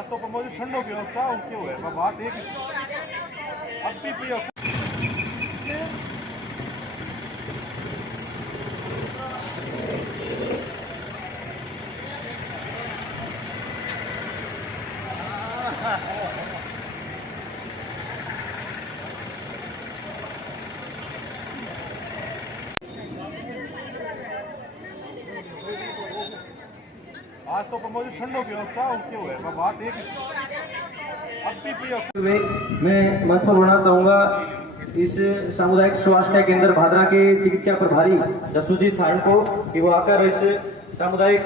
आज तो प्रमोद ठंडो की व्यवस्था क्यों है बात एक अब भी पियो। आज तो प्रमोद ठंडो की व्यवस्था क्यों है बात एक अब भी पियो। मैं मंच पर बोलना चाहूंगा इस सामुदायिक स्वास्थ्य केंद्र भादरा के चिकित्सा प्रभारी जसूजी सारण को कि वो आकर इस सामुदायिक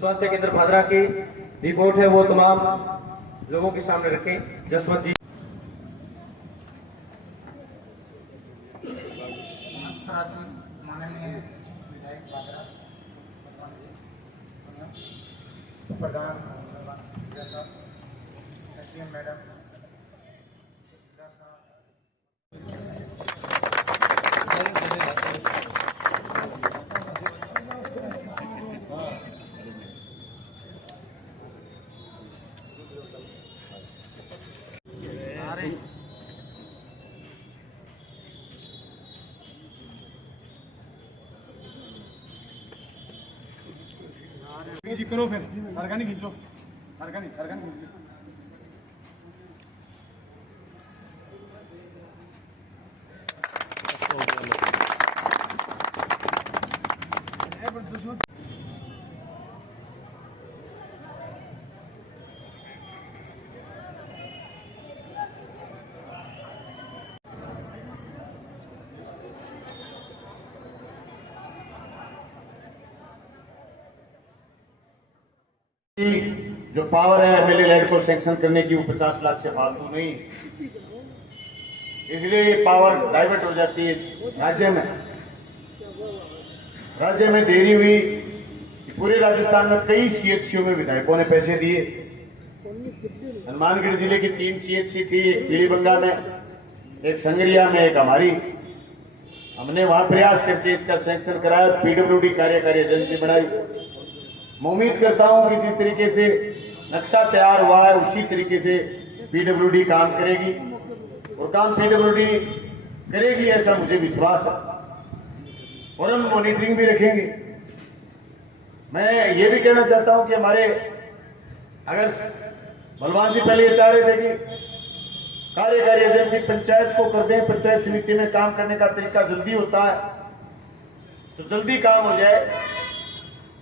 स्वास्थ्य केंद्र भादरा की रिपोर्ट है वो तमाम लोगों के सामने रखें। जसवंत जी माननीय विधायक भादरा प्रधान मैडम जी करो फिर थरगानी खींचो थरगानी खींचो। जो पावर है एमएलए लैंड को सैंक्शन करने की वो 50 लाख से फालतू नहीं, इसलिए ये पावर डाइवर्ट हो जाती है राज्य में देरी हुई। पूरे राजस्थान में कई सीएचसीओ में विधायकों ने पैसे दिए। हनुमानगढ़ जिले की 3 सीएचसी थी, एक पीलीबंगा में, एक संगरिया में, एक हमारी। हमने वहां प्रयास करके इसका सैंक्शन कराया, पीडब्ल्यूडी कार्यकारी एजेंसी बनाई। मैं उम्मीद करता हूं कि जिस तरीके से नक्शा तैयार हुआ है उसी तरीके से पीडब्ल्यूडी काम करेगी और काम पीडब्ल्यूडी करेगी ऐसा मुझे विश्वास है और हम मॉनिटरिंग भी रखेंगे। मैं ये भी कहना चाहता हूं कि हमारे अगर बलवान जी पहले ये चाह रहे थे कि कार्यकारी एजेंसी पंचायत को कर दें, पंचायत समिति में काम करने का तरीका जल्दी होता है तो जल्दी काम हो जाए,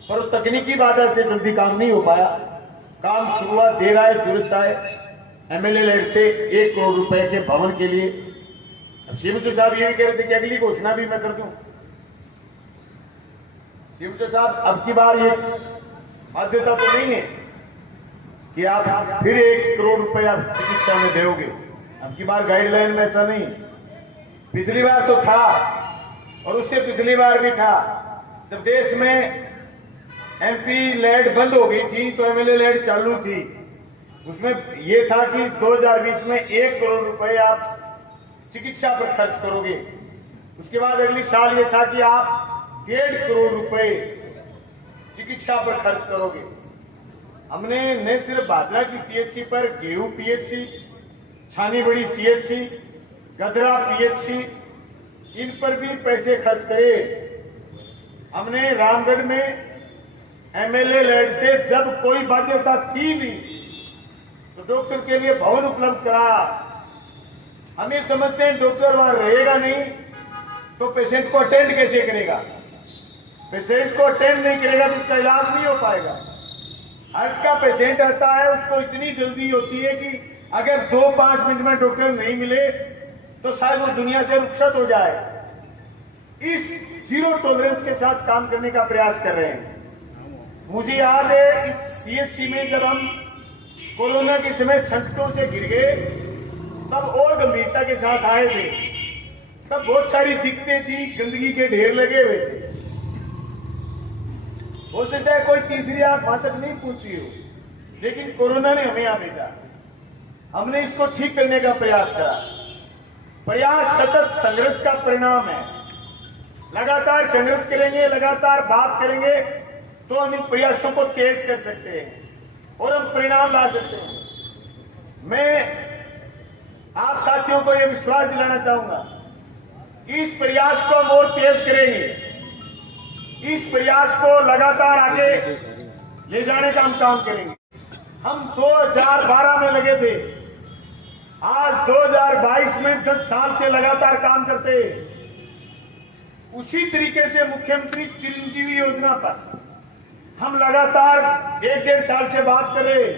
पर तकनीकी बाधा से जल्दी काम नहीं हो पाया। काम शुरुआत देर आए दुरुस्त आए। एमएलए लैंड से 1 करोड़ रुपए के भवन के लिए अब शिवचो साहब ये भी कह रहे थे कि अगली घोषणा भी मैं कर दूं। शिवचो साहब अब की बार ये बाध्यता तो नहीं है कि आप फिर 1 करोड़ रुपए आप चिकित्सा में दोगे। अब की बार गाइडलाइन में ऐसा नहीं, पिछली बार तो था और उससे पिछली बार भी था। जब देश में एमपी लैंड बंद हो गई थी तो एमएलए लैंड चालू थी। उसमें यह था कि 2020 में 1 करोड़ रुपए आप चिकित्सा पर खर्च करोगे। उसके बाद अगली साल ये था कि आप 1.5 करोड़ रुपए चिकित्सा पर खर्च करोगे। हमने न सिर्फ भादरा की सीएचसी पर, गेहूं पीएचसी, छानीबड़ी सीएचसी, गदरा पीएचसी, इन पर भी पैसे खर्च करे। हमने रामगढ़ में एमएलए लैंड से जब कोई बाध्यता थी नहीं तो डॉक्टर के लिए भवन उपलब्ध कराया। हम ये समझते हैं डॉक्टर वहां रहेगा नहीं तो पेशेंट को अटेंड कैसे करेगा, पेशेंट को अटेंड नहीं करेगा तो उसका इलाज नहीं हो पाएगा। हार्ट का पेशेंट आता है उसको इतनी जल्दी होती है कि अगर 2-5 मिनट में डॉक्टर नहीं मिले तो शायद वो दुनिया से रुखसत हो जाए। इस जीरो टॉलरेंस के साथ काम करने का प्रयास कर रहे हैं। मुझे याद है इस सीएचसी में जब हम कोरोना के समय संकटों से घिर गए तब और गंभीरता के साथ आए थे। तब बहुत सारी दिक्कतें थी, गंदगी के ढेर लगे हुए थे। हो सकता है कोई तीसरी आंख वहां तक नहीं पहुंची हो, लेकिन कोरोना ने हमें यहां भेजा। हमने इसको ठीक करने का प्रयास करा। प्रयास सतत संघर्ष का परिणाम है। लगातार संघर्ष करेंगे, लगातार बात करेंगे तो हम इन प्रयासों को तेज कर सकते हैं। और हम परिणाम ला सकते हैं। मैं आप साथियों को यह विश्वास दिलाना चाहूंगा कि इस प्रयास को हम और तेज करेंगे। इस प्रयास को लगातार आगे ले जाने का हम काम करेंगे। हम 2012 में लगे थे, आज 2022 में 10 साल से लगातार काम करते हैं। उसी तरीके से मुख्यमंत्री चिरंजीवी योजना पर हम लगातार 1-1.5 साल से बात कर रहे हैं।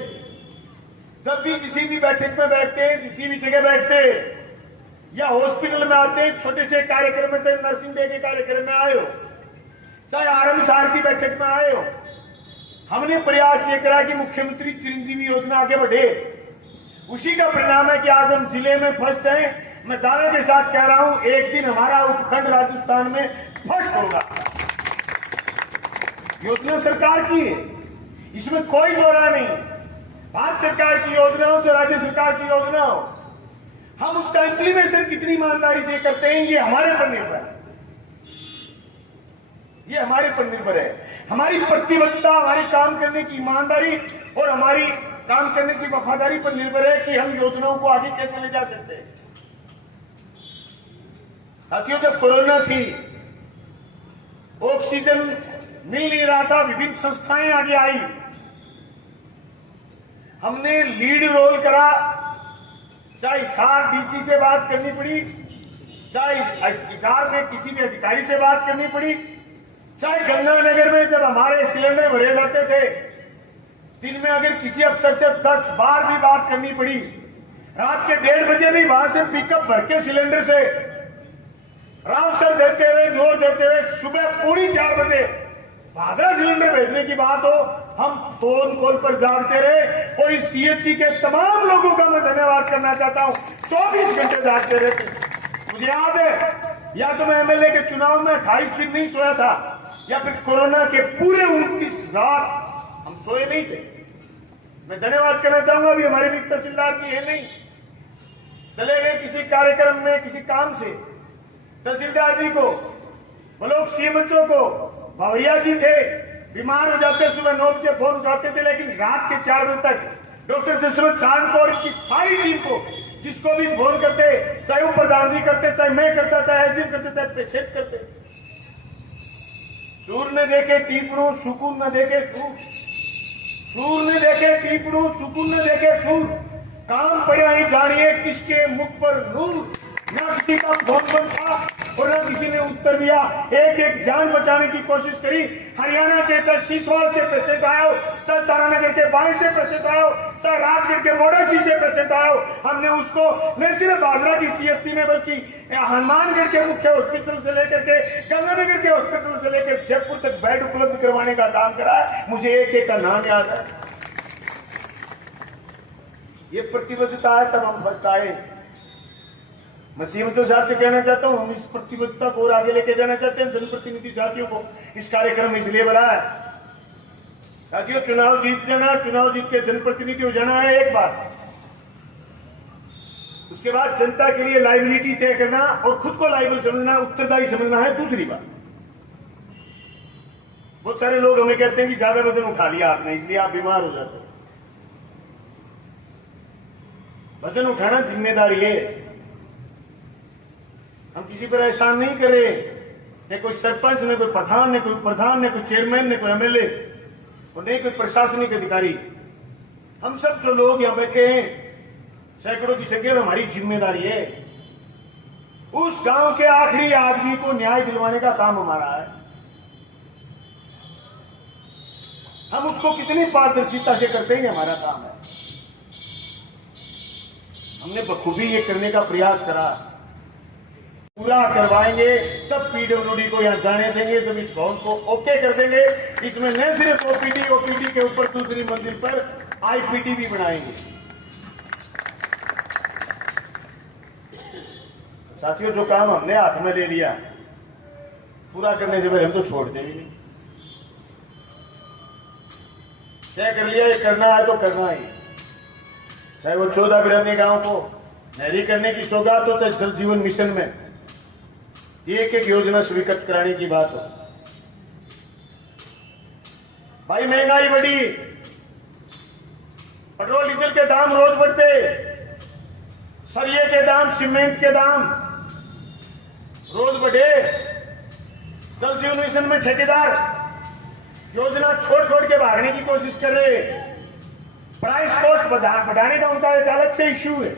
जब भी किसी भी बैठक में बैठते हैं, किसी भी जगह बैठते हैं या हॉस्पिटल में आते हैं, छोटे से कार्यक्रम में, चाहे नर्सिंग डे के कार्यक्रम में आए हो, चाहे आरएमएसआर की बैठक में आए हो, हमने प्रयास ये करा कि मुख्यमंत्री चिरंजीवी योजना आगे बढ़े। उसी का परिणाम है कि आज हम जिले में फर्स्ट हैं। मैं दावे के साथ कह रहा हूं, एक दिन हमारा उपखंड राजस्थान में फर्स्ट होगा। योजना सरकार की है, इसमें कोई दो राय नहीं। भारत सरकार की योजना हो तो राज्य सरकार की योजना हो, हम उसका इंप्लीमेंटेशन कितनी ईमानदारी से करते हैं, ये हमारे पर निर्भर है। ये हमारे पर निर्भर है। हमारी प्रतिबद्धता, हमारी काम करने की ईमानदारी और हमारी काम करने की वफादारी पर निर्भर है कि हम योजनाओं को आगे कैसे ले जा सकते हैं। साथियों, जब कोरोना थी, ऑक्सीजन मिल नहीं रहा था, विभिन्न संस्थाएं आगे आई, हमने लीड रोल करा। चाहे हिसार डीसी से बात करनी पड़ी, चाहे हिसार में किसी भी अधिकारी से बात करनी पड़ी, चाहे गंगानगर में जब हमारे सिलेंडर भरे जाते थे, दिन में अगर किसी अफसर से 10 बार भी बात करनी पड़ी, रात के 1:30 बजे भी वहां से पिकअप भर के सिलेंडर से रावसर देते हुए, जोर देते हुए सुबह 4:45 बजे भादरा सिलेंडर भेजने की बात हो, हम फोन कॉल पर जागते रहे। और इस सीएचसी के तमाम लोगों का मैं धन्यवाद करना चाहता हूं, 24 घंटे जागते रहे। मुझे याद है, या तो मैं एमएलए के चुनाव में 28 दिन नहीं सोया था, या फिर कोरोना के पूरे 29 रात हम सोए नहीं थे। मैं धन्यवाद करना चाहूंगा, अभी हमारे भी तहसीलदार जी है नहीं, चले गए किसी कार्यक्रम में, किसी काम से। तहसीलदार जी को, ब्लॉक सीएमएचओ को, भवैया जी थे, बीमार हो जाते, सुबह 9 बजे फोन उठाते थे, लेकिन रात के 4 बजे तक डॉक्टर जसवंत साहब को और इनकी सारी टीम को, जिसको भी फोन करते, चाहे वो प्रधान जी करते, चाहे मैं करता, चाहे एसडीएम करते, चाहे पेशेंट करते, सूर ने देखे टीपड़ू, सुकून न देखे सूर, सूर ने देखे टीपड़ू, सुकून न देखे सूर, काम पड़ा ही जानिए किसके मुख पर नूर। ना किसी का फोन बंद था और ना किसी ने उत्तर दिया, एक एक जान बचाने की कोशिश करी। हरियाणा के चाहे सीसवाल से पेशेंट आयो, चाहे तारानगर के बाई से पेशेंट आयो, चाहे राजगढ़ के मोडासी से पेशेंट आयो, हमने उसको न सिर्फ भादरा की सीएचसी में बल्कि हनुमानगढ़ के मुख्य हॉस्पिटल से लेकर के गंगानगर के हॉस्पिटल से लेकर जयपुर तक बेड उपलब्ध करवाने का काम करा है। मुझे एक एक का नाम याद है। ये प्रतिबद्धता है, तब हम फर्स्ट आए। मैं सीएमओ साहब से कहना चाहता हूं, हम इस प्रतिबद्धता को और आगे लेके जाना चाहते हैं। जनप्रतिनिधि साथियों को इस कार्यक्रम में इसलिए बुलाया है, साथियों, चुनाव जीत जाना, चुनाव जीत के जनप्रतिनिधि हो जाना है एक बात, उसके बाद जनता के लिए लायबिलिटी तय करना और खुद को लायबल समझना, उत्तरदायी समझना है दूसरी बात। बहुत सारे लोग हमें कहते हैं कि ज्यादा वजन उठा लिया आपने, इसलिए आप बीमार हो जाते हो। वजन उठाना जिम्मेदारी है। हम किसी पर एहसान नहीं कर रहे, न कोई सरपंच, न कोई प्रधान, न कोई प्रधान, न कोई चेयरमैन, न कोई एमएलए और नहीं कोई प्रशासनिक अधिकारी। हम सब जो लोग यहां बैठे हैं, सैकड़ों की संख्या में, हमारी जिम्मेदारी है उस गांव के आखिरी आदमी को न्याय दिलवाने का काम हमारा है। हम उसको कितनी पारदर्शिता से करते हैं, हमारा काम है। हमने बखूबी ये करने का प्रयास करा, पूरा करवाएंगे, तब पीडब्ल्यूडी को यहां जाने देंगे, जब इस भवन को ओके कर देंगे। इसमें न सिर्फ ओपीडी के ऊपर दूसरी मंजिल पर आईपीडी भी बनाएंगे। साथियों, जो काम हमने हाथ में ले लिया, पूरा करने से पहले हम तो छोड़ते भी नहीं। तय कर लिया, ये करना है तो करना ही, चाहे वो 14 बिरानी गांव को नहरी करने की सौगात हो, चाहे जल जीवन मिशन में एक एक योजना स्वीकृत कराने की बात हो। भाई, महंगाई बढ़ी, पेट्रोल डीजल के दाम रोज बढ़ते, सरिये के दाम, सीमेंट के दाम रोज बढ़े। जल जीवन मिशन में ठेकेदार योजना छोड़ छोड़ के भागने की कोशिश कर रहे हैं। प्राइस कॉस्ट बढ़ाने का उनका एक अलग से इश्यू है।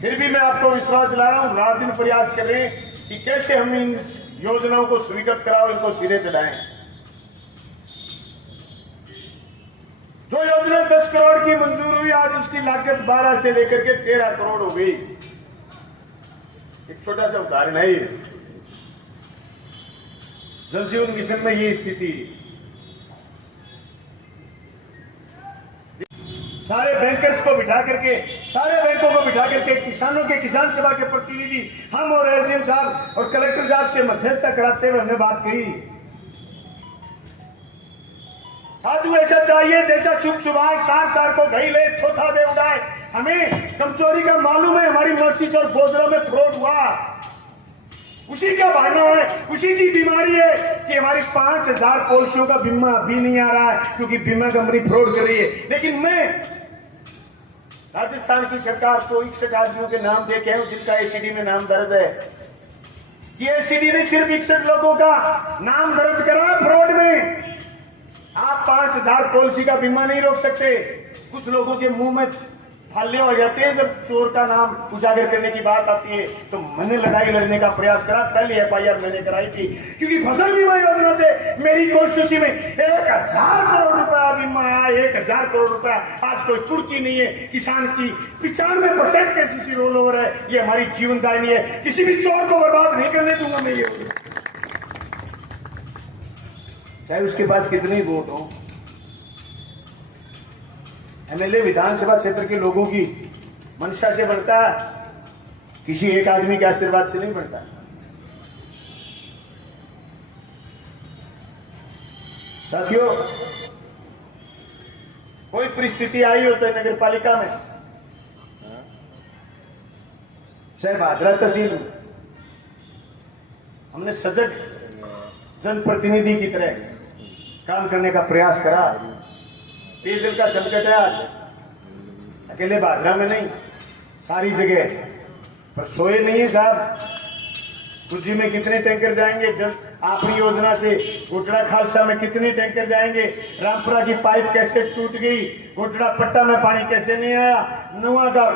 फिर भी मैं आपको विश्वास दिला रहा हूं, रात दिन प्रयास कर रहे हैं कि कैसे हम इन योजनाओं को स्वीकृत कराओ, इनको सिरे चढ़ाएं। जो योजना 10 करोड़ की मंजूर हुई, आज उसकी लागत 12 से लेकर के 13 करोड़ हो गई। एक छोटा सा उदाहरण है ये। जल जीवन मिशन में ये स्थिति। सारे बैंकर्स को बिठा करके, सारे बैंकों को बिठा करके, किसानों के किसान सभा के प्रतिनिधि हम और एसडीएम साहब और कलेक्टर साहब से मध्यस्थता कराते हुए हमने बात कही। साधु ऐसा चाहिए जैसा शुभ सुभाष सार को घई ले थोथा दे उड़ाए। हमें कमजोरी का मालूम है, हमारी मस्जिद और गोदरा में फ्रॉड हुआ, उसी का बहाना है, उसी की बीमारी है कि हमारी 5000 पॉलिसियों का बीमा अभी नहीं आ रहा है क्योंकि बीमा कंपनी फ्रॉड कर रही है। लेकिन मैं राजस्थान की सरकार को 61 आदमियों के नाम दे के आया हूं जिनका एसीडी में नाम दर्ज है। कि एसीडी ने सिर्फ 61 लोगों का नाम दर्ज करा फ्रॉड में। आप 5000 पॉलिसी का बीमा नहीं रोक सकते। कुछ लोगों के मुंह में फाले हो जाते हैं जब चोर का नाम उजागर करने की बात आती है। तो मैंने लड़ाई लड़ने का प्रयास करा, पहली एफआईआर मैंने कराई थी क्योंकि फसल बीमा योजना से मेरी कॉन्स्टिट्यूंसी में 1000 करोड़ रुपया बीमा आया। 1000 करोड़ रुपया आज कोई तुर्की नहीं है। किसान की 95% केसीसी रोल ओवर है। ये हमारी जीवनदायिनी है। किसी भी चोर को बर्बाद नहीं करने दूंगा मैं ये, चाहे उसके पास कितने ही वोट हो। एमएलए विधानसभा क्षेत्र के लोगों की मंशा से बढ़ता है, किसी एक आदमी के आशीर्वाद से नहीं बढ़ता। साथियों, कोई परिस्थिति आई हो तो नगर पालिका में, चाहे भादरा तहसील, हमने सजग जनप्रतिनिधि की तरह काम करने का प्रयास करा। पेयजल का संकट है आज, अकेले भादरा में नहीं, सारी जगह। पर सोए नहीं है साहब। कुर्जी में कितने टैंकर जाएंगे, जल आपकी योजना से गोटड़ा खालसा में कितने टैंकर जाएंगे। रामपुरा की पाइप कैसे टूट गई, गोटड़ा पट्टा में पानी कैसे नहीं आया, नुआ का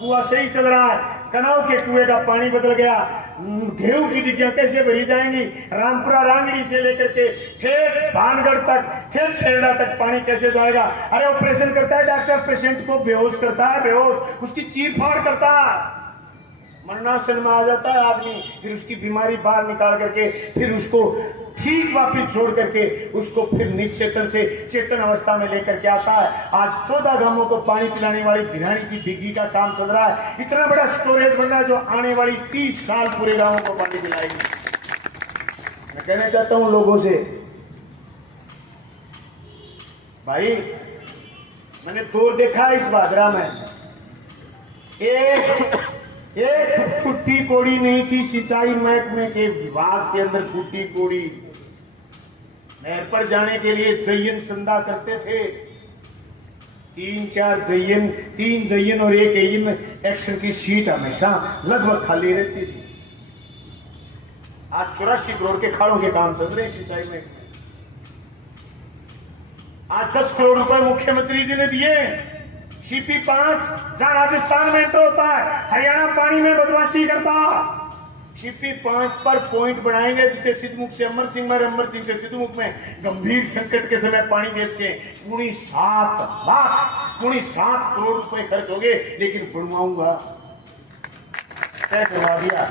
कुआ सही चल रहा है, कनाव के कुएं का पानी बदल गया, गेहूं की डिग्गियां कैसे भरी जाएंगी, रामपुरा रांगड़ी से लेकर के ठेठ भानगढ़ तक, ठेठ छेड़ा तक पानी कैसे जाएगा। अरे ऑपरेशन करता है डॉक्टर, पेशेंट को बेहोश करता है, बेहोश उसकी चीर फाड़ करता है, मरणासन में आ जाता है आदमी। फिर उसकी बीमारी बाहर निकाल करके फिर उसको ठीक वापिस जोड़ करके उसको फिर निश्चेतन से चेतन अवस्था में लेकर के आता है। आज 14 गांवों को पानी पिलाने वाली भिरानी की डिग्गी का काम चल रहा है। इतना बड़ा स्टोरेज बन रहा है जो आने वाली 30 साल पूरे गांवों को पानी पिलाएगी। मैं कहना चाहता हूं लोगों से, भाई मैंने दौर देखा है इस भादरा में, एक कुट्टी कोड़ी नहीं थी। सिंचाई महकमे के विभाग के अंदर कुट्टी कोड़ी, नहर पर जाने के लिए जयन चंदा करते थे। 3-4 जयन, 3 जयन और 1 एयन एक्शन की सीट हमेशा लगभग खाली रहती थी। आज 84 करोड़ के खाड़ों के काम चल रहे सिंचाई महकमे। आज 10 करोड़ रुपए मुख्यमंत्री जी ने दिए। CP5 जहां राजस्थान में एंटर होता है, हरियाणा पानी में बदमाशी करता। CP5 पर पॉइंट बनाएंगे जिसे सिद्धमुख से अमर सिंह में, अमर सिंह से सिद्धमुख में गंभीर संकट के समय पानी बेच के 7 करोड़ रुपए खर्च हो गए। लेकिन बनवाऊंगा तय करवा दिया।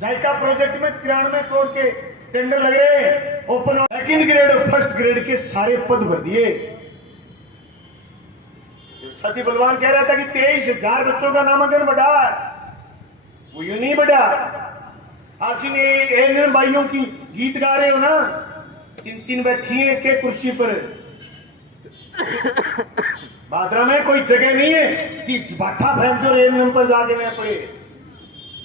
जायका प्रोजेक्ट में 93 करोड़ के टेंडर लग रहे, ओपन सेकंड ग्रेड और फर्स्ट ग्रेड के सारे पद भर दिए। सती बलवान कह रहा था कि 23,000 बच्चों का नामांकन बढ़ा, वो यूं नहीं बढ़ा। आप जिन एन भाइयों की गीत गा रहे हो ना, 3 बैठी है एक कुर्सी पर। भादरा में कोई जगह नहीं है कि बाठा फैल जो एन पर जाके मैं पड़े।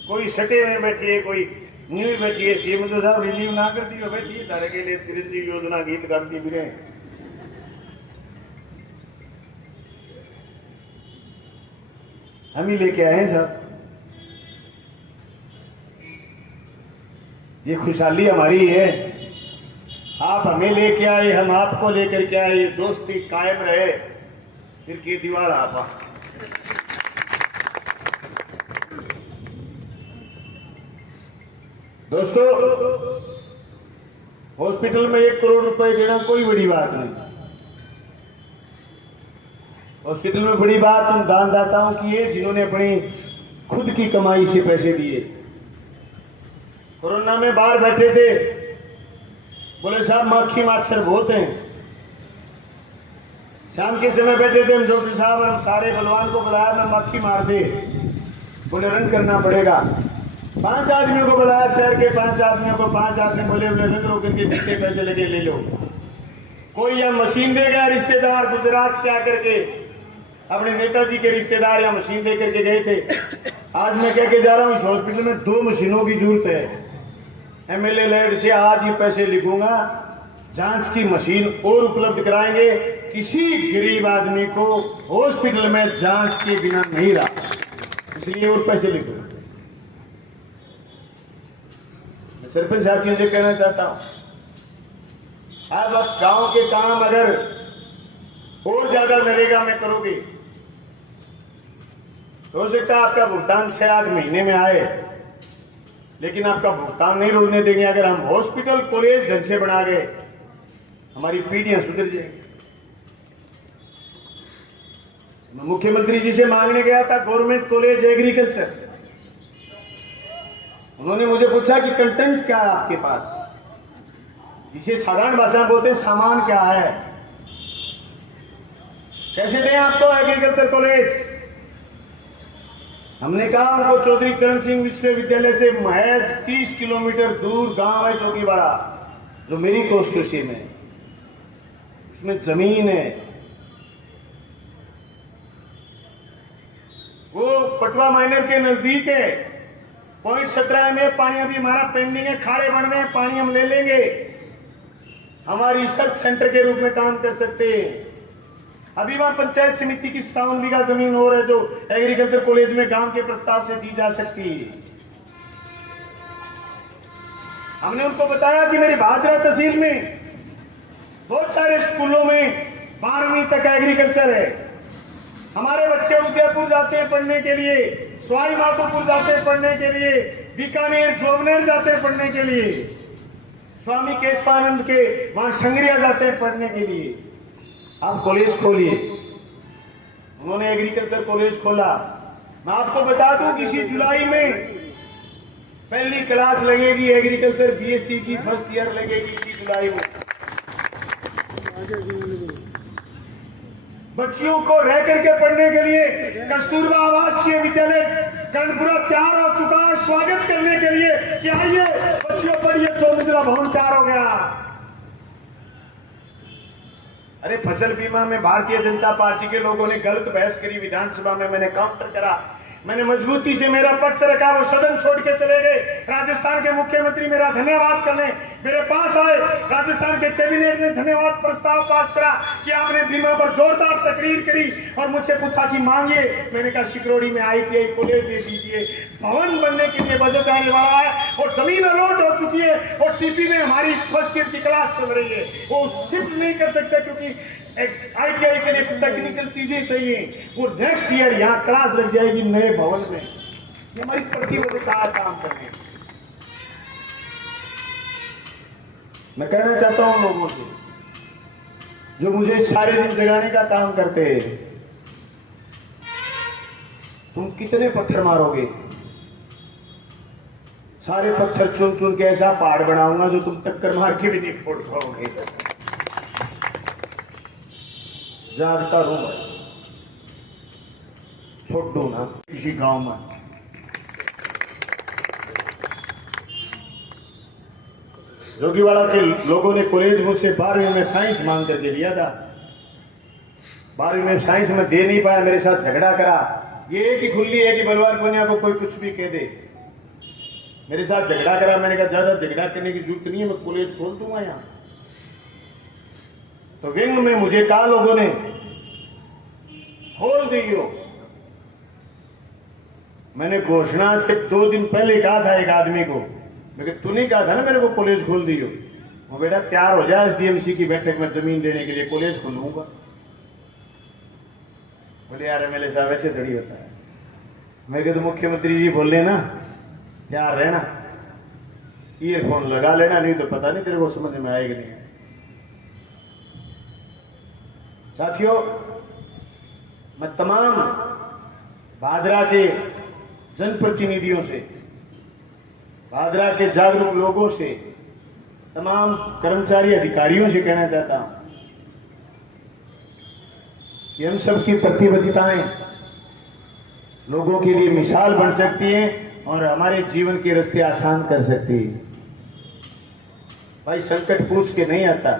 कोई सटे में बैठी है, कोई न्यू बैठी है। सीएम तो साहब रिलीव ना कर दी बैठी है, तारे के लिए चिरंजीवी योजना गीत गाती भी रहे। हम ही लेके आए हैं साहब। ये खुशहाली हमारी है, आप हमें लेके आए, हम आपको लेकर के आए, ये दोस्ती कायम रहे, फिर की दीवार आपा। दोस्तों, हॉस्पिटल में 1 करोड़ रुपए देना कोई बड़ी बात नहीं। हॉस्पिटल में बड़ी बात उन दानदाताओं की है जिन्होंने अपनी खुद की कमाई से पैसे दिए। कोरोना में बाहर बैठे थे, बोले साहब माखी मच्छर बहुत हैं। शाम के समय बैठे थे हम, डॉक्टर साहब हम सारे बलवान को बुलाया, मैं मक्खी मार दे, बोले रन करना पड़ेगा। 5 आदमियों को बुलाया, शहर के 5 आदमियों को, 5 आदमी बोले रन करो करके जितने पैसे लगे ले लो। कोई यह मशीन दे गया, रिश्तेदार गुजरात से आकर के अपने नेताजी के रिश्तेदार या मशीन दे करके गए थे। आज मैं कह के जा रहा हूं इस हॉस्पिटल में 2 मशीनों की जरूरत है। एमएलए लैंड से आज ही पैसे लिखूंगा, जांच की मशीन और उपलब्ध कराएंगे। किसी गरीब आदमी को हॉस्पिटल में जांच के बिना नहीं रहा, इसलिए और पैसे लिखूंगा। मैं सरपंच साथियों से कहना चाहता हूं, अब आप गांव के काम अगर और ज्यादा नरेगा में करोगे तो हो सकता है आपका भुगतान 6-8 महीने में आए, लेकिन आपका भुगतान नहीं रोकने देंगे। अगर हम हॉस्पिटल कॉलेज ढंग से बना गए, हमारी पीढ़ियां सुधर जाएंगी। मैं मुख्यमंत्री जी से मांगने गया था गवर्नमेंट कॉलेज एग्रीकल्चर। उन्होंने मुझे पूछा कि कंटेंट क्या है आपके पास, जिसे साधारण भाषा में बोलते हैं सामान क्या है, कैसे दें आपको एग्रीकल्चर कॉलेज। हमने कहा उनको चौधरी चरण सिंह विश्वविद्यालय से महज 30 किलोमीटर दूर गांव है चौकीवाड़ा, जो मेरी कॉन्स्टिट्यूंसी में, उसमें जमीन है। वो पटवा माइनर के नजदीक है। पॉइंट 17 में पानी अभी हमारा पेंडिंग है, खाड़े बन में पानी हम ले लेंगे, हमारी रिसर्च सेंटर के रूप में काम कर सकते हैं। अभी वहां पंचायत समिति की 57 बीघा जमीन और है जो एग्रीकल्चर कॉलेज में गांव के प्रस्ताव से दी जा सकती है। हमने उनको बताया कि मेरी भादरा तहसील में बहुत सारे स्कूलों में 12वीं तक एग्रीकल्चर है। हमारे बच्चे उदयपुर जाते हैं पढ़ने के लिए, सवाई माधोपुर जाते हैं पढ़ने के लिए, बीकानेर जोबनेर जाते हैं पढ़ने के लिए, स्वामी केशवानंद के वहां संग्रिया जाते हैं पढ़ने के लिए। आप कॉलेज खोलिए। उन्होंने एग्रीकल्चर कॉलेज खोला। मैं आपको बता दूं कि इसी जुलाई में पहली क्लास लगेगी एग्रीकल्चर बीएससी की, फर्स्ट ईयर लगेगी इसी जुलाई में। बच्चियों को रह करके पढ़ने के लिए कस्तूरबा आवासीय विद्यालय कर्णपुरा तैयार हो चुका है स्वागत करने के लिए कि आइए बच्चियों पढ़िए। 2 मंजिला भवन तैयार हो गया। अरे फसल बीमा में भारतीय जनता पार्टी के लोगों ने गलत बहस करी, विधानसभा में मैंने काउंटर करा, मैंने मजबूती से मेरा पक्ष रखा, वो सदन छोड़ के चले गए। राजस्थान के मुख्यमंत्री मेरा धन्यवाद करने मेरे पास आए, राजस्थान के कैबिनेट ने धन्यवाद प्रस्ताव पास करा कि आपने बीमा पर जोरदार तकरीर करी और मुझसे पूछा कि मांगिए। मैंने कहा सिकरौड़ी में ITI कॉलेज दे दीजिए, भवन बनने के लिए बजट आने वाला है और जमीन अलॉट हो चुकी है और टीपी में हमारी फर्स्ट ईयर की क्लास चल रही है, वो शिफ्ट नहीं कर सकते क्योंकि ITI के लिए टेक्निकल चीजें चाहिए। वो नेक्स्ट ईयर यहाँ क्लास लग जाएगी नए भवन में। ये हमारी प्रतिबद्धता काम करने। मैं कहना चाहता हूं लोगों से जो मुझे सारे दिन जगाने का काम करते हैं, तुम कितने पत्थर मारोगे? सारे पत्थर चुन चुन के ऐसा पहाड़ बनाऊंगा जो तुम टक्कर मार के भी नहीं फोड़ पाओगे। जागता हूं मैं, छोड़ दू ना किसी गांव में। जोगीवाड़ा के लोगों ने कॉलेज मुझसे 12वीं में साइंस मांग करके लिया था। 12वीं में साइंस में दे नहीं पाया, मेरे साथ झगड़ा करा। ये एक ही खुली है कि बलवान पुनिया को कोई कुछ भी कह दे। मेरे साथ झगड़ा करा, मैंने कहा ज्यादा झगड़ा करने की जरूरत नहीं है, मैं कॉलेज खोल दूंगा यहाँ। तो विंग में मुझे कहा लोगों ने खोल दियो, मैंने घोषणा से 2 दिन पहले कहा था एक आदमी को, मैं तूने कहा था ना मेरे को कॉलेज खोल दियो, वो बेटा तैयार हो जाए एसडीएमसी की बैठक में जमीन देने के लिए कॉलेज खोलूंगा। बोले यार एमएलए साहब ऐसे थोड़ी होता है। मैं कहता मुख्यमंत्री जी बोल लेना, तैयार रहना, ईयरफोन लगा लेना, नहीं तो पता नहीं तेरे को समझ में आएगा नहीं। साथियों, मैं तमाम भादरा के जनप्रतिनिधियों से, भादरा के जागरूक लोगों से, तमाम कर्मचारी अधिकारियों से कहना चाहता हूं कि हम सबकी प्रतिबद्धताएं लोगों के लिए मिसाल बन सकती हैं और हमारे जीवन के रास्ते आसान कर सकती है। भाई संकट पूछ के नहीं आता,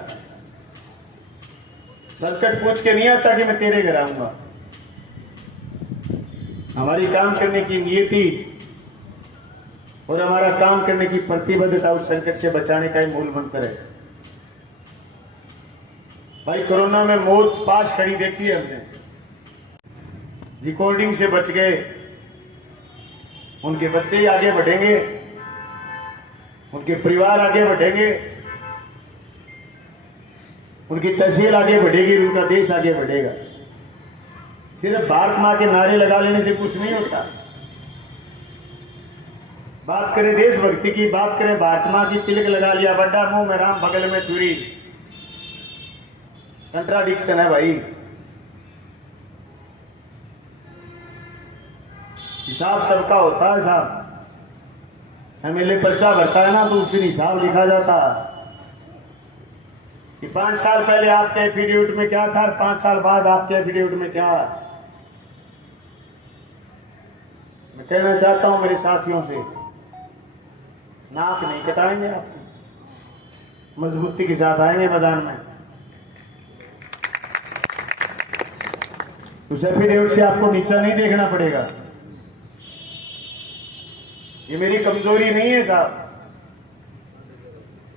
संकट पूछ के नहीं आता कि मैं तेरे घर आऊंगा। हमारी काम करने की नियति और हमारा काम करने की प्रतिबद्धता उस संकट से बचाने का ही मूल मंत्र है। भाई कोरोना में मौत पास खड़ी देखी है हमने, रिकॉर्डिंग से बच गए, उनके बच्चे ही आगे बढ़ेंगे, उनके परिवार आगे बढ़ेंगे, उनकी तहसील आगे बढ़ेगी, उनका देश आगे बढ़ेगा। सिर्फ भारत मां के नारे लगा लेने से कुछ नहीं होता। बात करें देशभक्ति की, बात करें भारत मां की, तिलक लगा लिया, बड्डा मुंह में राम बगल में छुरी, कंट्राडिक्शन है भाई। हिसाब सबका होता है साहब। एमएलए पर्चा भरता है ना तो उस दिन हिसाब लिखा जाता कि 5 साल पहले आपके एफिडेविट में क्या था, 5 साल बाद आपके एफिडेविट में क्या। मैं कहना चाहता हूं मेरे साथियों से, नाक नहीं कटाएंगे आपकी, मजबूती के साथ आएंगे मैदान में। उस एफिडेविट से आपको नीचा नहीं देखना पड़ेगा। ये मेरी कमजोरी नहीं है साहब,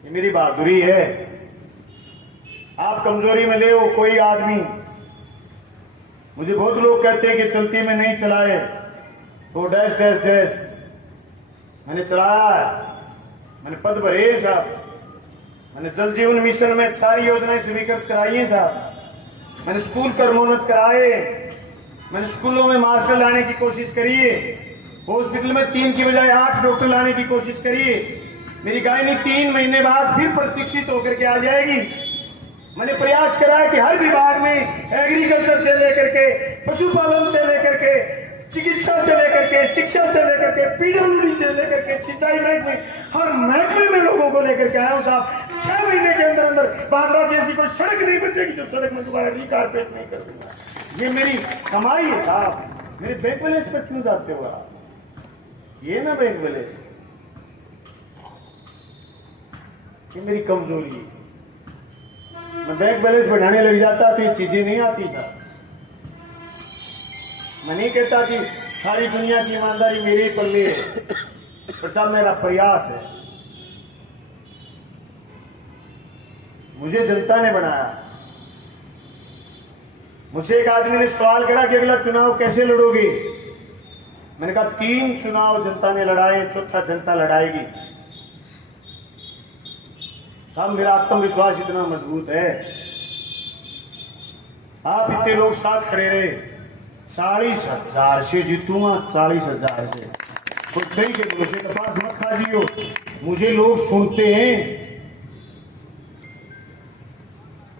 ये मेरी बहादुरी है। आप कमजोरी में ले हो कोई आदमी। मुझे बहुत लोग कहते हैं कि चलती में नहीं चलाए तो डैश डैश डैश। मैंने चलाया, मैंने पद भरे साहब, मैंने जल जीवन मिशन में सारी योजनाएं स्वीकृत कराई हैं साहब, मैंने स्कूल कर्मोन्नत कराए, मैंने स्कूलों में मास्टर लाने की कोशिश करी है, हॉस्पिटल में 3 की बजाय 8 डॉक्टर लाने की कोशिश करी है। मेरी गायनी 3 महीने बाद फिर प्रशिक्षित होकर के आ जाएगी। मैंने प्रयास करा है कि हर विभाग में, एग्रीकल्चर से लेकर के, पशुपालन से लेकर के, चिकित्सा से लेकर के, शिक्षा से लेकर के, पीडब्ल्यूडी से लेकर के, सिंचाई महकमे, हर महकमे में लोगों को लेकर के आया हूं साहब। 6 महीने के अंदर अंदर भादरा की ऐसी कोई सड़क नहीं बचेगी जो सड़क में दोबारा रिकारपेट नहीं कर दूंगा। ये मेरी कमाई है साहब। मेरे बैंक बैलेंस पर क्यों जाते हो आप? ये ना बैंक बैलेंस, ये मेरी कमजोरी है। मैं बैंक बैलेंस बढ़ाने लग जाता तो ये चीजें नहीं आती था। मैं नहीं कहता कि सारी दुनिया की ईमानदारी मेरे ही पल्ले है, पर सब मेरा प्रयास है। मुझे जनता ने बनाया। मुझसे एक आदमी ने सवाल करा कि अगला चुनाव कैसे लड़ोगे। मैंने कहा 3 चुनाव जनता ने लड़ाए, 4था जनता लड़ाएगी। साहब मेरा आत्मविश्वास इतना मजबूत है। आप इतने लोग साथ खड़े रहे, 40,000 से जीतूंगा, 40,000 से। कोई कहीं के भरोसे कपास मत खा जियो। मुझे लोग सुनते हैं,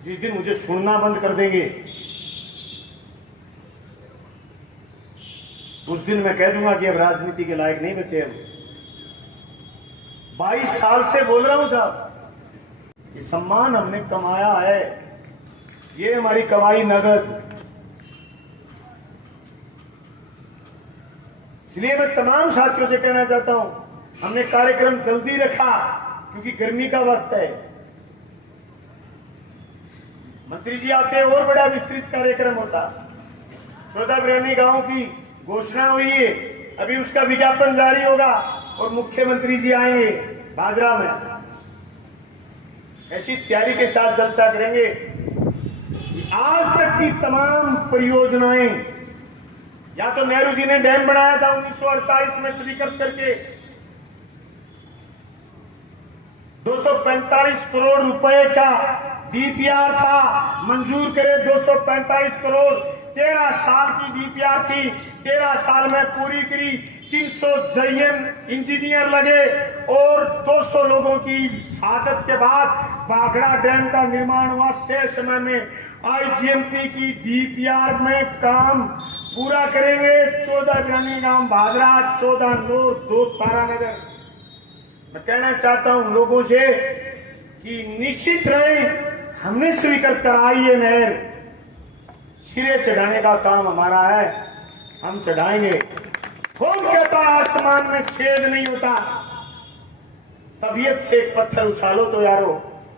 जिस दिन मुझे सुनना बंद कर देंगे उस दिन मैं कह दूंगा कि अब राजनीति के लायक नहीं बचे हम। 22 साल से बोल रहा हूं साहब, ये सम्मान हमने कमाया है, ये हमारी कमाई नगद। इसलिए मैं तमाम साथियों से कहना चाहता हूं, हमने कार्यक्रम जल्दी रखा क्योंकि गर्मी का वक्त है। मंत्री जी आते और बड़ा विस्तृत कार्यक्रम होता। 14 ग्रामीण गांव की घोषणा हुई है, अभी उसका विज्ञापन जारी होगा और मुख्यमंत्री जी आएंगे भादरा में। ऐसी तैयारी के साथ जलसा करेंगे। आज तक की तमाम परियोजनाएं या तो नेहरू जी ने डैम बनाया था 1948 में स्वीकृत करके 245 करोड़ रुपए का डीपीआर था, मंजूर करे 245 करोड़, 13 साल की डीपीआर थी, 13 साल में पूरी करी, 300 जयन इंजीनियर लगे और 200 लोगों की शहादत के बाद भाखड़ा डैम का निर्माण हुआ। तय समय में आईजीएमपी की डीपीआर में काम पूरा करेंगे। 14 ग्रामीण गांव भादरा, 14 नूर, 2 तारानगर। मैं कहना चाहता हूं लोगों से कि निश्चित रहे, हमने स्वीकृत कराई है नहर, सिरे चढ़ाने का काम हमारा है, हम चढ़ाएंगे। कौन कहता आसमान में छेद नहीं होता? तबीयत से एक पत्थर उछालो तो यारो,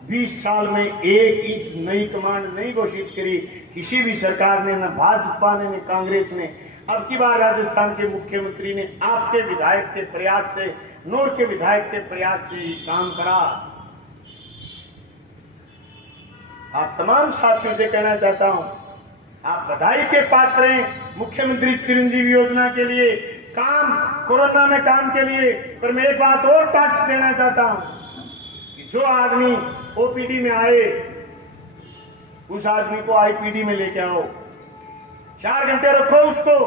20 साल में 1 इंच नई कमांड नहीं घोषित करी किसी भी सरकार ने, न भाजपा ने, न कांग्रेस ने। अब की बार राजस्थान के मुख्यमंत्री ने आपके विधायक के प्रयास से, नूर के विधायक के प्रयास से ही काम करा। आप तमाम साथियों से कहना चाहता हूं, आप बधाई के पात्र हैं मुख्यमंत्री चिरंजीवी योजना के लिए, काम कोरोना में काम के लिए। पर मैं एक बात और टास्क देना चाहता हूं कि जो आदमी ओपीडी में आए उस आदमी को आईपीडी में लेके आओ, 4 घंटे रखो उसको,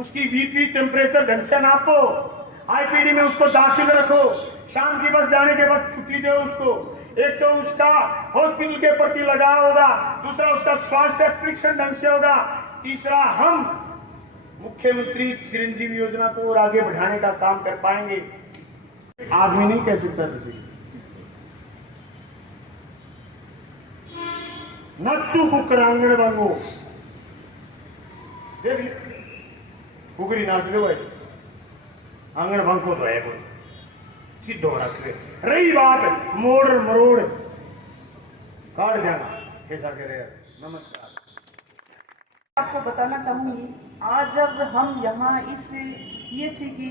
उसकी बीपी टेम्परेचर ढंग से नापो, आईपीडी में उसको दाखिल रखो, शाम की बस जाने के बाद छुट्टी दो उसको। एक तो उसका हॉस्पिटल के प्रति लगाव होगा, दूसरा उसका स्वास्थ्य परीक्षण ढंग से होगा, तीसरा हम मुख्यमंत्री चिरंजीवी योजना को और आगे बढ़ाने का काम कर पाएंगे। आदमी नहीं कह सकता किसी नच्चू कुकरांगण बंगो, देख कुकरी नाच लो भाई, आंगण बंको तो है कोई सीधो रख रही बात मोड़ मरोड़ काट देना कैसा कह रहे हैं। नमस्कार। आपको बताना चाहूंगी, आज जब हम यहाँ इस सीएससी की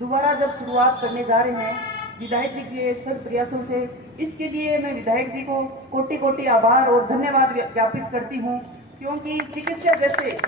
दोबारा जब शुरुआत करने जा रहे हैं विधायक जी के सब प्रयासों से, इसके लिए मैं विधायक जी को कोटि कोटि आभार और धन्यवाद ज्ञापित करती हूँ, क्योंकि चिकित्सा जैसे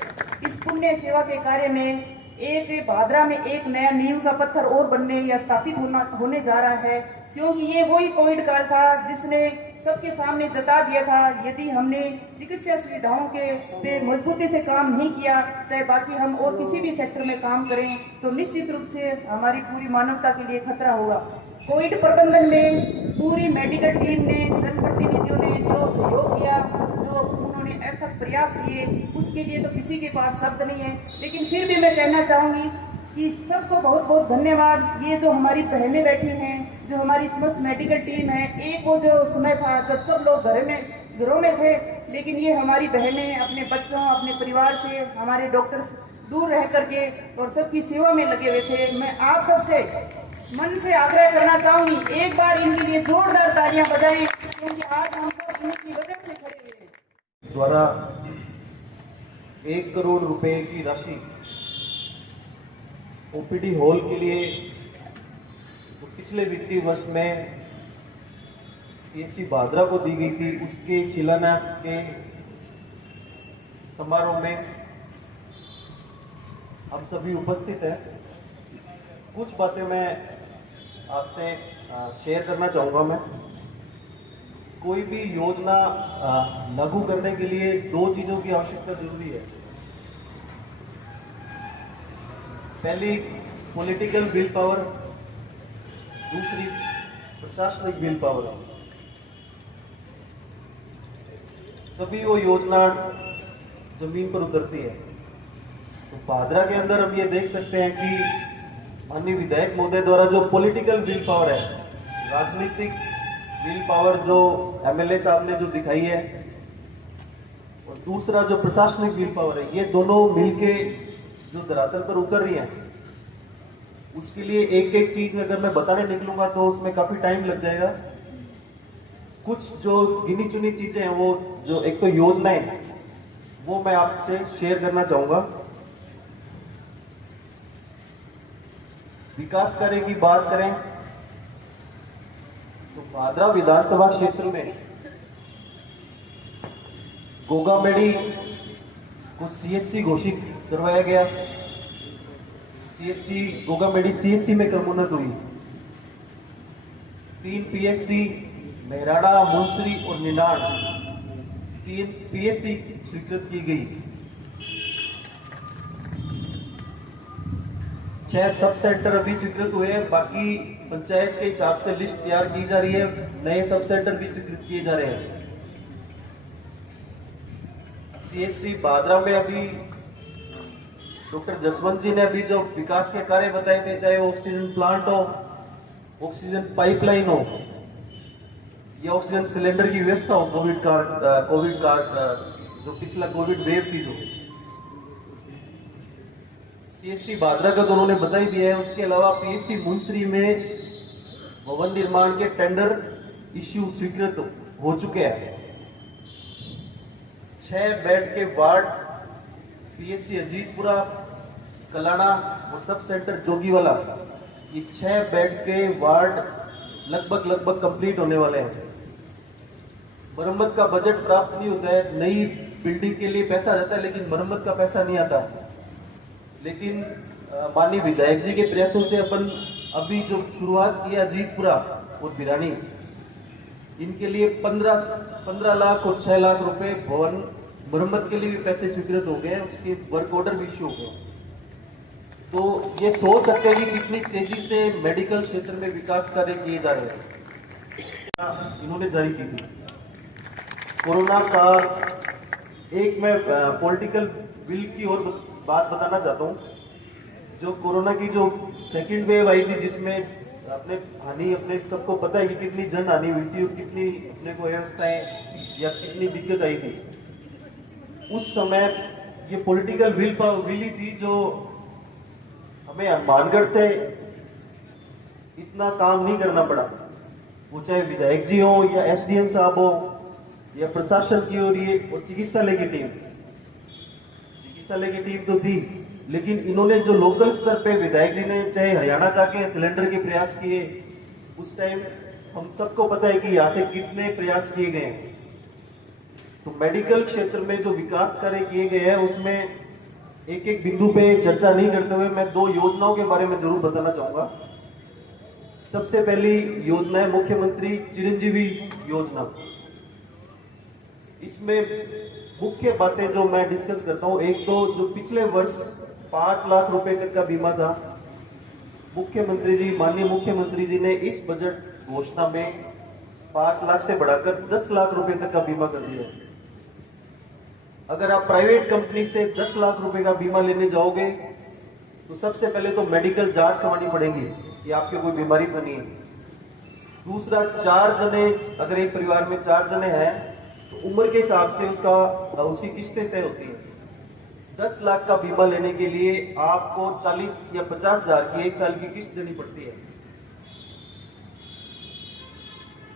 इस पुण्य सेवा के कार्य में एक भादरा में एक नया नींव का पत्थर और बनने या स्थापित होने जा रहा है। क्योंकि ये वही कोविड काल था जिसने सबके सामने जता दिया था, यदि हमने चिकित्सा सुविधाओं के पे मजबूती से काम नहीं किया, चाहे बाकी हम और किसी भी सेक्टर में काम करें, तो निश्चित रूप से हमारी पूरी मानवता के लिए खतरा होगा। कोविड प्रबंधन में पूरी मेडिकल टीम ने, जनप्रतिनिधियों ने जो सहयोग किया, जो उन्होंने अथक प्रयास किए, उसके लिए तो किसी के पास शब्द नहीं है। लेकिन फिर भी मैं कहना चाहूंगी कि सबको बहुत बहुत धन्यवाद। ये जो हमारी बहनें बैठी हैं, जो हमारी समस्त मेडिकल टीम है, एक वो जो समय था जब सब लोग घरों में थे, लेकिन ये हमारी बहनें अपने बच्चों, अपने परिवार से, हमारे डॉक्टर्स दूर रह करके और सबकी सेवा में लगे हुए थे। मैं आप सबसे मन से आग्रह करना चाहूंगी, एक बार इनके लिए जोरदार तालियां बजाएं, क्योंकि आज हम सब इनकी वजह से खड़े हुए हैं। द्वारा 1 करोड़ रुपए की राशि ओपीडी हॉल के लिए तो पिछले वित्तीय वर्ष में सीएससी भादरा को दी गई थी, उसके शिलान्यास के समारोह में हम सभी उपस्थित हैं। कुछ बातें मैं आपसे शेयर करना चाहूँगा। मैं कोई भी योजना लागू करने के लिए 2 चीज़ों की आवश्यकता जरूरी है। पहली पॉलिटिकल विल पावर, दूसरी प्रशासनिक विल पावर। तभी वो योजना जमीन पर उतरती है। तो भादरा के अंदर हम ये देख सकते हैं कि माननीय विधायक महोदय द्वारा जो पॉलिटिकल विल पावर है, राजनीतिक विल पावर जो एमएलए साहब ने जो दिखाई है, और दूसरा जो प्रशासनिक विल पावर है, ये दोनों मिलके जो धरातल पर उतर रही है, उसके लिए एक एक चीज अगर मैं बताने निकलूंगा तो उसमें काफी टाइम लग जाएगा। कुछ जो गिनी चुनी चीजें हैं, वो जो एक तो योजनाएं, वो मैं आपसे शेयर करना चाहूंगा। विकास कार्य की बात करें तो भादरा विधानसभा क्षेत्र में गोगामेडी को सीएससी घोषित करवाया गया। सीएससी गोगामेडी सीएससी में क्रमोन्नत हुई। 3 पीएससी मेहराड़ा, मुंसरी और निनाड़ 3 पीएससी स्वीकृत की गई। 6 सब सेंटर अभी स्वीकृत हुए हैं। बाकी पंचायत के हिसाब से लिस्ट तैयार की जा रही है, नए सब सेंटर भी स्वीकृत किए जा रहे हैं। सीएससी भादरा में अभी डॉक्टर जसवंत जी ने अभी जो विकास के कार्य बताए थे, चाहे ऑक्सीजन प्लांट हो, ऑक्सीजन पाइपलाइन हो या ऑक्सीजन सिलेंडर की व्यवस्था हो, कोविड कार्ड जो पिछला कोविड वेव की जो सीएससी भादरा का तो उन्होंने बता ही दिया है। उसके अलावा पीएससी मुंसरी में भवन निर्माण के टेंडर इश्यू स्वीकृत हो चुके हैं। 6 बेड के वार्ड पीएससी अजीतपुरा, कलाना और सब सेंटर जोगीवाला, ये 6 बेड के वार्ड लगभग कंप्लीट होने वाले हैं। मरम्मत का बजट प्राप्त नहीं होता है, नई बिल्डिंग के लिए पैसा रहता है लेकिन मरम्मत का पैसा नहीं आता। लेकिन माननीय विधायक जी के प्रयासों से अपन अभी जो शुरुआत किया अजीतपुरा और बिरानी, इनके लिए 15 लाख और 6 लाख रुपए भवन मरम्मत के लिए भी पैसे स्वीकृत हो गए, उसके वर्क ऑर्डर भी इश्यू हो गए। तो ये सोच सकते हैं कि कितनी तेजी से मेडिकल क्षेत्र में विकास कार्य किए जा रहे हैं। इन्होंने जारी की थी कोरोना का। एक मैं पॉलिटिकल विल की और बात बताना चाहता हूँ। जो कोरोना की जो सेकेंड वेव आई थी, जिसमें अपने सबको पता है कि कितनी जन हानि हुई थी और कितनी अपने को व्यवस्थाएं या कितनी दिक्कत आई थी। उस समय ये पॉलिटिकल विल ही थी जो हमें मानगढ़ से इतना काम नहीं करना पड़ा। वो चाहे विधायक जी हो या एसडीएम साहब हो या प्रशासन की हो रही है और चिकित्सालय की टीम तो थी, लेकिन इन्होंने जो लोकल स्तर पे विधायक जी ने चाहे हरियाणा जाके सिलेंडर के प्रयास किए, उस टाइम हम सबको पता है कि यहाँ से कितने प्रयास किए गए। तो मेडिकल क्षेत्र में जो विकास कार्य किए गए हैं उसमें एक बिंदु पे चर्चा नहीं करते हुए मैं 2 योजनाओं के बारे में जरूर बताना चाहूंगा। सबसे पहली योजना है मुख्यमंत्री चिरंजीवी योजना। इसमें मुख्य बातें जो मैं डिस्कस करता हूं, एक तो जो पिछले वर्ष 5 लाख रुपए तक का बीमा था, माननीय मुख्यमंत्री जी ने इस बजट घोषणा में 5 लाख से बढ़ाकर 10 लाख रुपए तक का बीमा कर दिया। अगर आप प्राइवेट कंपनी से 10 लाख रुपए का बीमा लेने जाओगे तो सबसे पहले तो मेडिकल जांच करवानी पड़ेगी कि आपकी कोई बीमारी तो नहीं है। दूसरा, 4 जने, अगर एक परिवार में 4 जने हैं तो उम्र के हिसाब से उसकी किस्तें तय होती है। 10 लाख का बीमा लेने के लिए आपको 40 या 50 हजार की 1 साल की किस्त देनी पड़ती है।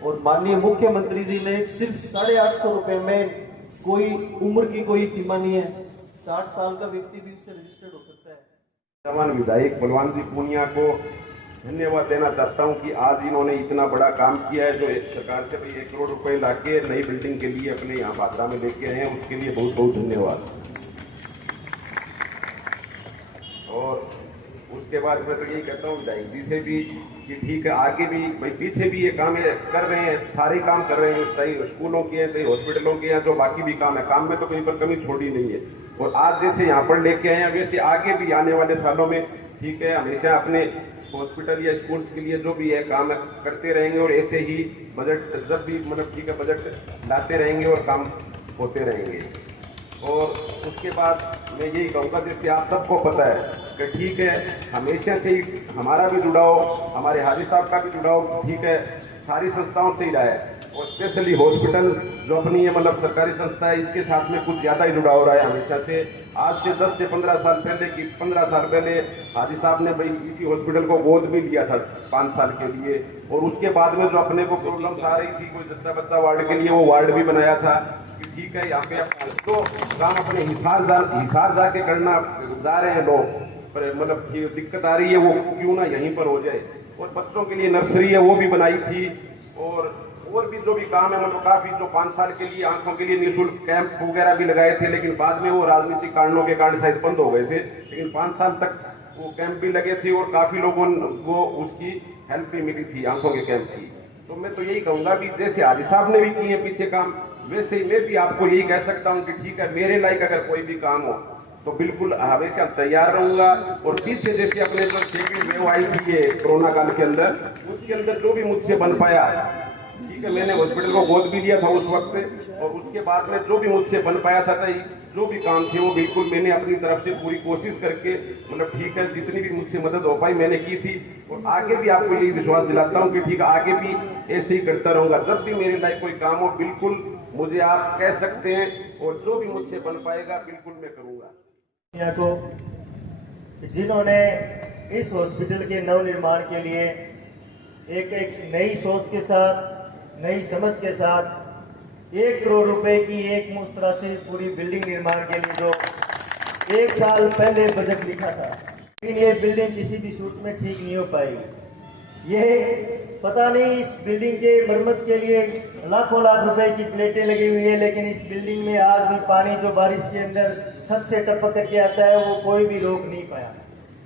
और माननीय मुख्यमंत्री जी ने सिर्फ 850 रुपए में, कोई उम्र की कोई सीमा नहीं है, 60 साल का व्यक्ति भी उससे रजिस्टर्ड हो सकता है। जवान विधायक बलवान जी पूनिया को धन्यवाद देना चाहता हूं कि आज इन्होंने इतना बड़ा काम किया है, जो सरकार से 1 करोड़ रुपए लाके नई बिल्डिंग के लिए अपने यहाँ भादरा में लेके आए हैं, उसके लिए बहुत बहुत धन्यवाद। और उसके बाद मैं तो यही कहता हूँ विधायक जी से भी कि ठीक है, आगे भी भाई पीछे भी ये काम कर रहे हैं, सारे काम कर रहे हैं, चाहे स्कूलों के हैं, चाहे हॉस्पिटलों के हैं, जो बाकी भी काम है, काम में तो कहीं पर कमी छोड़ी नहीं है। और आज जैसे यहाँ पर लेके आए हैं, वैसे आगे भी आने वाले सालों में ठीक है, हमेशा अपने हॉस्पिटल या स्कूल्स के लिए जो भी है काम करते रहेंगे और ऐसे ही बजट जब भी मतलब ठीक है बजट लाते रहेंगे और काम होते रहेंगे। और उसके बाद मैं यही कहूँगा, जैसे आप सबको पता है कि ठीक है, हमेशा से ही हमारा भी जुड़ाव, हमारे हाजी साहब का भी जुड़ाव ठीक है सारी संस्थाओं से ही रहा है, और स्पेशली हॉस्पिटल जो अपनी है मतलब सरकारी संस्था है, इसके साथ में कुछ ज़्यादा ही जुड़ाव रहा है हमेशा से। आज से 10 से 15 साल पहले की 15 साल पहले हाजी साहब ने भाई इसी हॉस्पिटल को गोद भी लिया था 5 साल के लिए, और उसके बाद में जो अपने को प्रॉब्लम्स आ रही थी, कोई जच्चा बच्चा वार्ड के लिए वो वार्ड भी बनाया था कि ठीक है यहाँ पे तो काम अपने हिसार जाके करना जा रहे हैं लोग, पर मतलब दिक्कत आ रही है वो क्यों ना यहीं पर हो जाए। और बच्चों के लिए नर्सरी है वो भी बनाई थी, और भी जो भी काम है मतलब काफी, जो 5 साल के लिए आंखों के लिए निःशुल्क कैंप वगैरह भी लगाए थे, लेकिन बाद में वो राजनीतिक कारणों के कारण शायद बंद हो गए थे, लेकिन 5 साल तक वो कैंप भी लगे थे और काफी लोगों को उसकी हेल्प भी मिली थी आंखों के कैंप की। तो मैं तो यही कहूंगा कि जैसे हाजी साहब ने भी किए पीछे काम, वैसे ही मैं भी आपको यही कह सकता हूँ कि ठीक है, मेरे लायक अगर कोई भी काम हो तो बिल्कुल हमेशा तैयार रहूंगा। और पीछे जैसे अपने जो सेकेंड वेव आई थी ये कोरोना काल के अंदर, उसके अंदर जो भी मुझसे बन पाया, ठीक है, मैंने हॉस्पिटल को गोद भी दिया था उस वक्त, और उसके बाद में जो भी मुझसे बन पाया था जो भी काम थे वो बिल्कुल मैंने अपनी तरफ से पूरी कोशिश करके, मतलब ठीक है, जितनी भी मुझसे मदद हो पाई मैंने की थी। और आगे भी आपको यही विश्वास दिलाता हूँ कि ठीक है, आगे भी ऐसे ही करता रहूंगा। जब भी मेरे लायक कोई काम हो बिल्कुल मुझे आप कह सकते हैं, और जो भी मुझसे बन पाएगा बिल्कुल मैं करूंगा। को जिन्होंने इस हॉस्पिटल के नवनिर्माण के लिए एक नई सोच के साथ, नई समझ के साथ 1 करोड़ रुपए की एक मुश्त राशि पूरी बिल्डिंग निर्माण के लिए जो 1 साल पहले बजट लिखा था, लेकिन ये बिल्डिंग किसी भी सूरत में ठीक नहीं हो पाई। ये पता नहीं, इस बिल्डिंग के मरम्मत के लिए लाखों लाख रुपए की प्लेटें लगी हुई है, लेकिन इस बिल्डिंग में आज भी पानी जो बारिश के अंदर छत से टपक करके आता है वो कोई भी रोक नहीं पाया।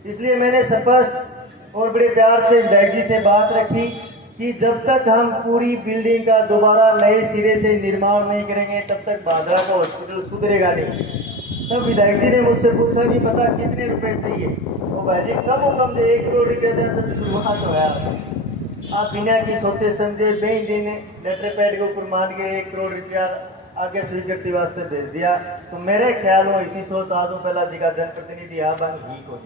इसलिए मैंने स्पष्ट और बड़े प्यार से विधायक जी से बात रखी कि जब तक हम पूरी बिल्डिंग का दोबारा नए सिरे से निर्माण नहीं करेंगे तब तक भादरा का हॉस्पिटल सुधरेगा नहीं। तब विधायक जी ने मुझसे पूछा कि पता कितने रुपए चाहिए, तो भाई जी कम से कम 1 करोड़ रुपये से शुरुआत हो आप बिना की सोचे समझे बैंक जी ने लेटर पैड के ऊपर मान के 1 करोड़ रुपया आगे स्वीकृति वास्ते भेज दिया। तो मेरे ख्याल में इसी सोच आज पहला जगह जनप्रतिनिधि आ बन ठीक हो।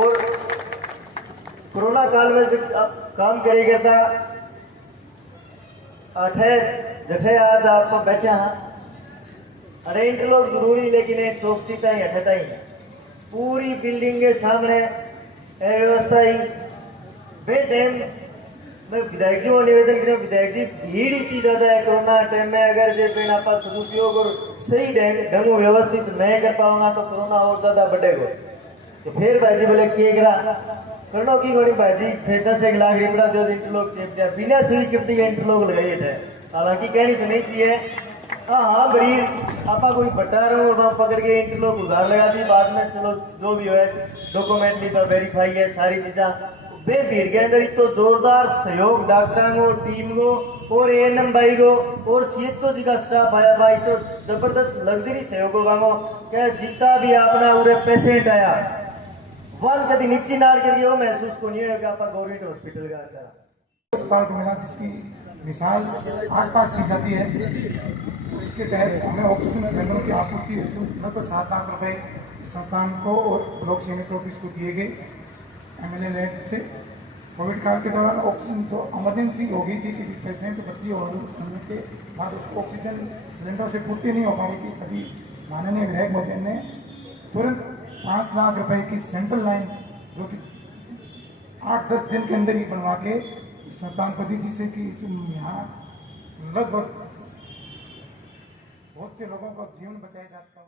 और कोरोना काल में जब काम करेगा था अठे जठे आज आप बैठे हाँ, अरे इंटरलॉक जरूरी, लेकिन एक चौकसी ताई अठे ताई पूरी बिल्डिंग के सामने व्यवस्था ही बे टाइम मैं विधायक जी को निवेदन करूँ, विधायक जी भीड़ इतनी ज्यादा है कोरोना टाइम में, अगर जो पेन आप सदुपयोग और सही ढंग व्यवस्थित नहीं कर पाऊंगा तो कोरोना और ज्यादा बढ़ेगा। तो फिर भाई जी बोले कि करनो की गोरी भाई जी फिर 10-1 लाख रुपया दो इंटरलॉक चेप दिया, बिना स्वीकृति का इंटरलॉक लगाई है। हालांकि कहनी तो नहीं चाहिए, हाँ बरीर आपा कोई बटा रहा हूँ पकड़ के इंटरलॉक उधार लगा दी, बाद में चलो जो भी है डॉक्यूमेंटली पर वेरीफाई है सारी चीज़ा। बे भीड़ के अंदर तो जोरदार सहयोग डॉक्टरों को, टीम को और एएनएम भाई को और सीएचओ जी का स्टाफ आया भाई, तो जबरदस्त लग्जरी सहयोग मांगो क्या जितना भी आपने पूरे पेशेंट आया वन कभी नीचे नाड़ करके वो महसूस को नहीं होगा। आप गवर्नमेंट हॉस्पिटल का अस्पताल को मिला जिसकी मिसाल आसपास की जाती है, उसके तहत हमें ऑक्सीजन सिलेंडरों की आपूर्ति लगभग 7 लाख रुपए संस्थान को और ब्लॉक सीएमएच ऑफिस को दिए गए एमएलए लैंड से। कोविड काल के दौरान ऑक्सीजन तो इमरजेंसी हो गई थी कि पेशेंट भर्ती होने के बाद उसको ऑक्सीजन सिलेंडर से पूर्ति नहीं हो पाई थी, तभी माननीय विधायक महोदय ने तुरंत 5 लाख रुपए की सेंट्रल लाइन जो कि 8-10 दिन के अंदर ही बनवा के संस्थान को दी, जिससे कि यहाँ लगभग बहुत से लोगों का जीवन बचाया जा सका।